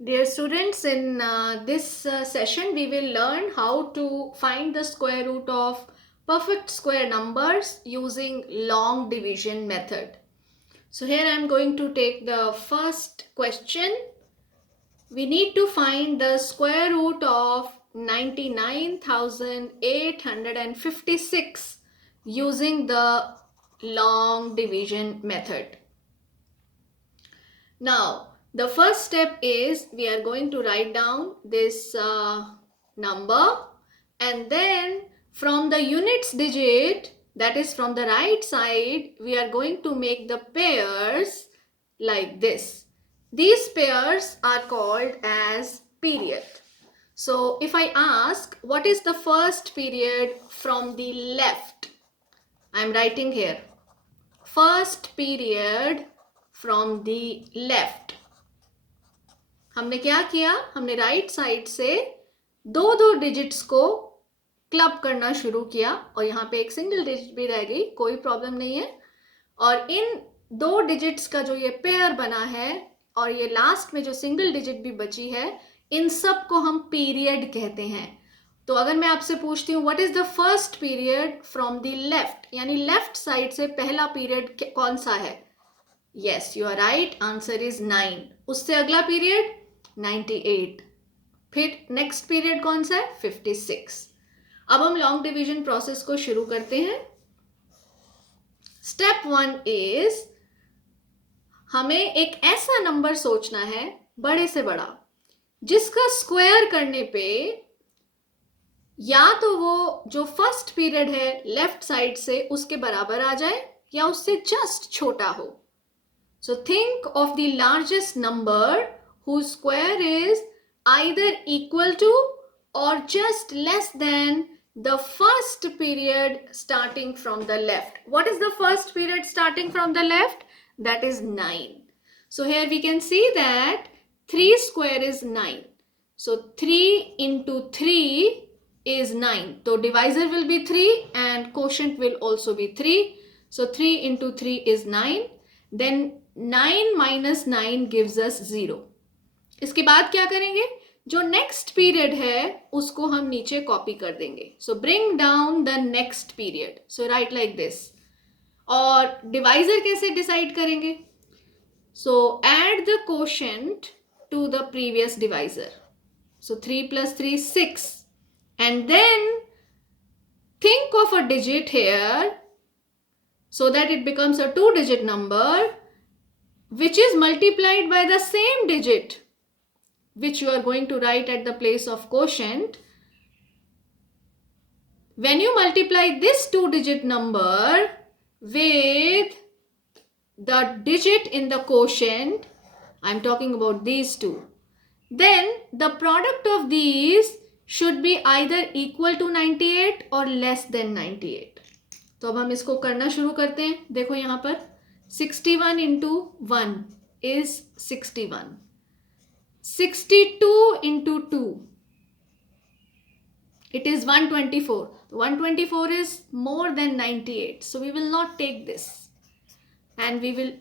Dear students, in this session we will learn how to find the square root of perfect square numbers using long division method. So here I am going to take the first question. We need to find the square root of 99,856 using the long division method. Now, the first step is we are going to write down this number, and then from the units digit, that is from the right side, we are going to make the pairs like this. These pairs are called as period. So if I ask what is the first period from the left, I am writing here first period from the left. हमने क्या किया, हमने right side से दो दो digits को club करना शुरू किया और यहाँ पे एक सिंगल डिजिट भी रह गई, कोई प्रॉब्लम नहीं है। और इन दो डिजिट्स का जो ये पेयर बना है और ये लास्ट में जो सिंगल डिजिट भी बची है, इन सब को हम पीरियड कहते हैं। तो अगर मैं आपसे पूछती हूँ what is the first period from the left, यानी लेफ्ट साइड से पहला पीरियड कौन सा है? Yes, you are right, answer is 9। उससे अगला पीरियड 98, फिर नेक्स्ट पीरियड कौन सा है? 56। अब हम लॉन्ग डिवीजन प्रोसेस को शुरू करते हैं। स्टेप 1 इज हमें एक ऐसा नंबर सोचना है बड़े से बड़ा जिसका स्क्वायर करने पे या तो वो जो फर्स्ट पीरियड है लेफ्ट साइड से उसके बराबर आ जाए या उससे जस्ट छोटा हो। So think of the largest number whose square is either equal to or just less than the first period starting from the left. What is the first period starting from the left? That is 9. So here we can see that 3 square is 9. So 3 into 3 is 9. So divisor will be 3 and quotient will also be 3. So 3 into 3 is 9. Then 9 minus 9 gives us 0. इसके बाद क्या करेंगे, जो next period है उसको हम नीचे copy कर देंगे। So bring down the next period, so right like this. और डिवाइजर कैसे डिसाइड करेंगे? So add the quotient to the previous divisor. So 3 plus 3 6, and then think of a digit here so that it becomes a 2-digit number which is multiplied by the same digit which you are going to write at the place of quotient. When you multiply this 2-digit number with the digit in the quotient, I am talking about these two, then the product of these should be either equal to 98 or less than 98. तो अब हम इसको करना शुरू करते हैं। देखो यहाँ पर 61 into 1 is 61. 62 into 2, it is 124. 124 is more than 98. So we will not take this and we will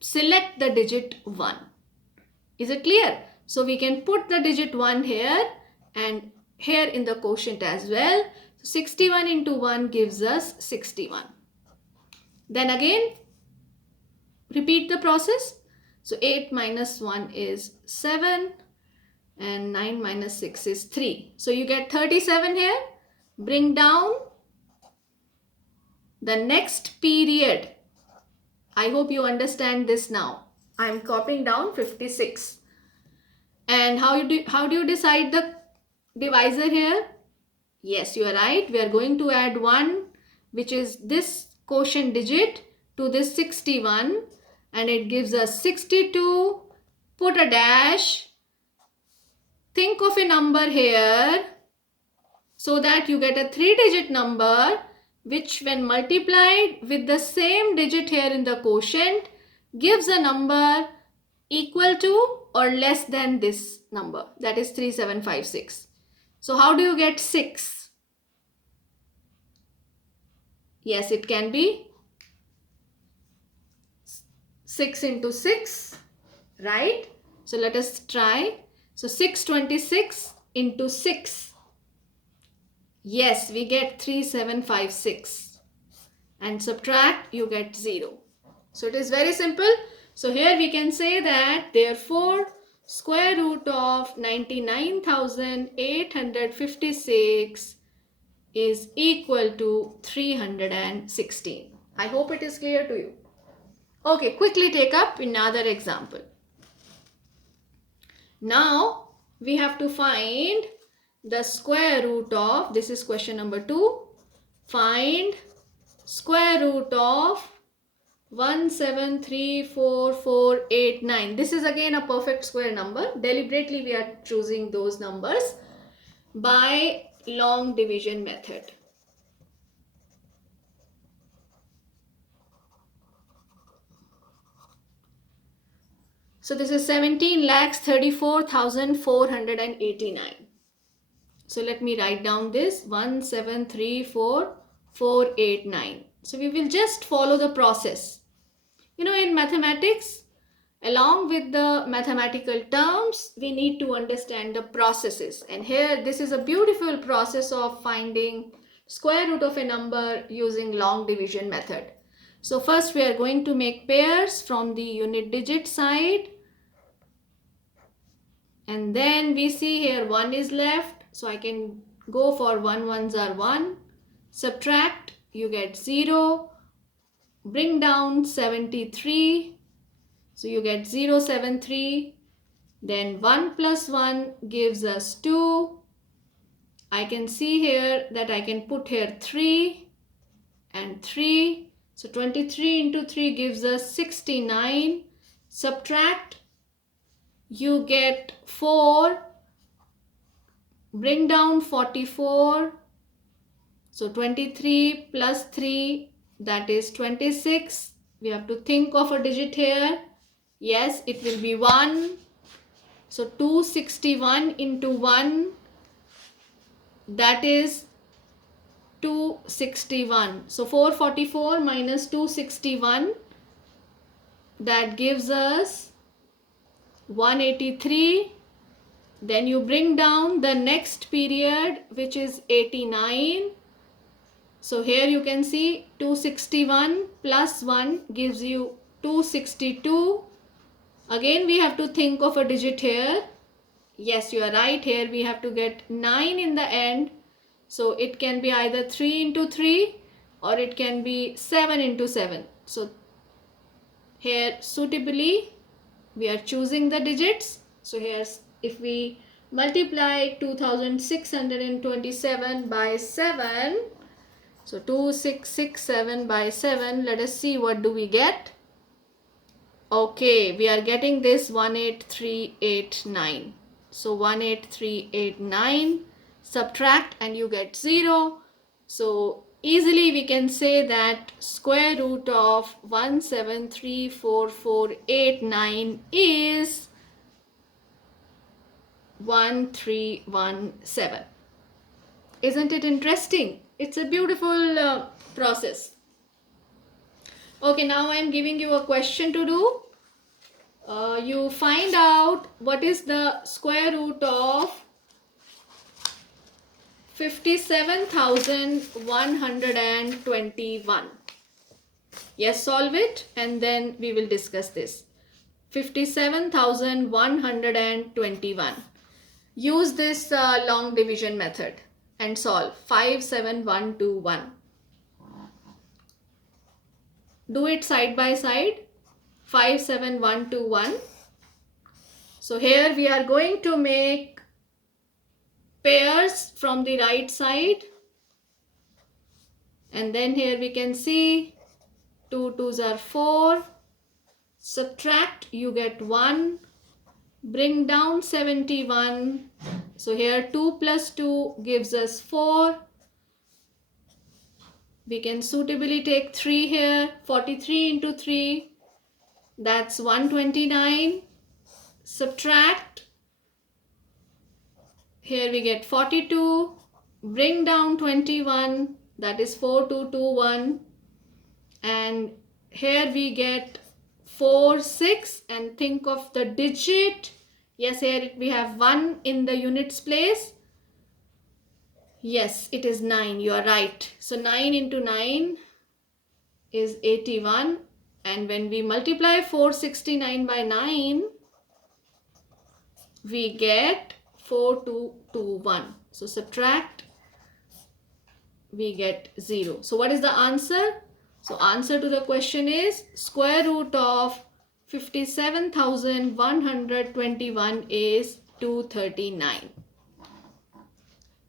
select the digit 1. Is it clear? So we can put the digit 1 here and here in the quotient as well. So 61 into 1 gives us 61. Then again repeat the process. So 8 minus 1 is 7 and 9 minus 6 is 3. So you get 37 here. Bring down the next period. I hope you understand this now. I am copying down 56. And how do you decide the divisor here? Yes, you are right. We are going to add 1, which is this quotient digit, to this 61. And it gives us 62. Put a dash. Think of a number here so that you get a 3-digit number which when multiplied with the same digit here in the quotient gives a number equal to or less than this number, that is 3756. So how do you get 6? Yes, it can be 6 into 6, right? So let us try. So 626 into 6. Yes, we get 3756. And subtract, you get 0. So it is very simple. So here we can say that therefore square root of 99,856 is equal to 316. I hope it is clear to you. Okay, quickly take up another example. Now we have to find the square root of, this is question number 2. Find square root of 1734489. This is again a perfect square number. Deliberately we are choosing those numbers by long division method. So this is 17,34,489. So let me write down this 1734489. So we will just follow the process. You know, in mathematics, along with the mathematical terms, we need to understand the processes. And here, this is a beautiful process of finding square root of a number using long division method. So first we are going to make pairs from the unit digit side. And then we see here 1 is left. So I can go for 1 ones are 1. Subtract, you get 0. Bring down 73. So you get 073. Then 1 plus 1 gives us 2. I can see here that I can put here 3 and 3. So 23 into 3 gives us 69. Subtract, you get 4. Bring down 44. So 23 plus 3, that is 26. We have to think of a digit here. Yes, it will be 1. So 261 into 1, that is 261. So 444 minus 261, that gives us 183. Then you bring down the next period, which is 89. So here you can see 261 plus 1 gives you 262. Again we have to think of a digit here. Yes, you are right. Here we have to get 9 in the end. So it can be either 3 into 3 or it can be 7 into 7. So here suitably we are choosing the digits. So here if we multiply 2627 by 7, so 2667 by 7, let us see what do we get. Okay, we are getting this 18389. So 18389, subtract and you get 0. So easily we can say that square root of 1734489 is 1317. Isn't it interesting? It's a beautiful process. Okay, now I am giving you a question to do. You find out what is the square root of 57,121. Yes, solve it and then we will discuss this. 57,121. Use this long division method and solve 57121. Do it side by side. 57121. So here we are going to make pairs from the right side, and then here we can see 2 2s are 4. Subtract, you get 1. Bring down 71. So here 2 plus 2 gives us 4. We can suitably take 3 here. 43 into 3, that's 129. Subtract, here we get 42. Bring down 21, that is 4221. And here we get 4, 6 and think of the digit. Yes, here we have 1 in the units place. Yes, it is 9. You are right. So 9 into 9 is 81. And when we multiply 469 by 9, we get 4221. So subtract, we get 0. So what is the answer? So answer to the question is square root of 57,121 is 239.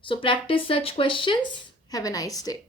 So practice such questions. Have a nice day.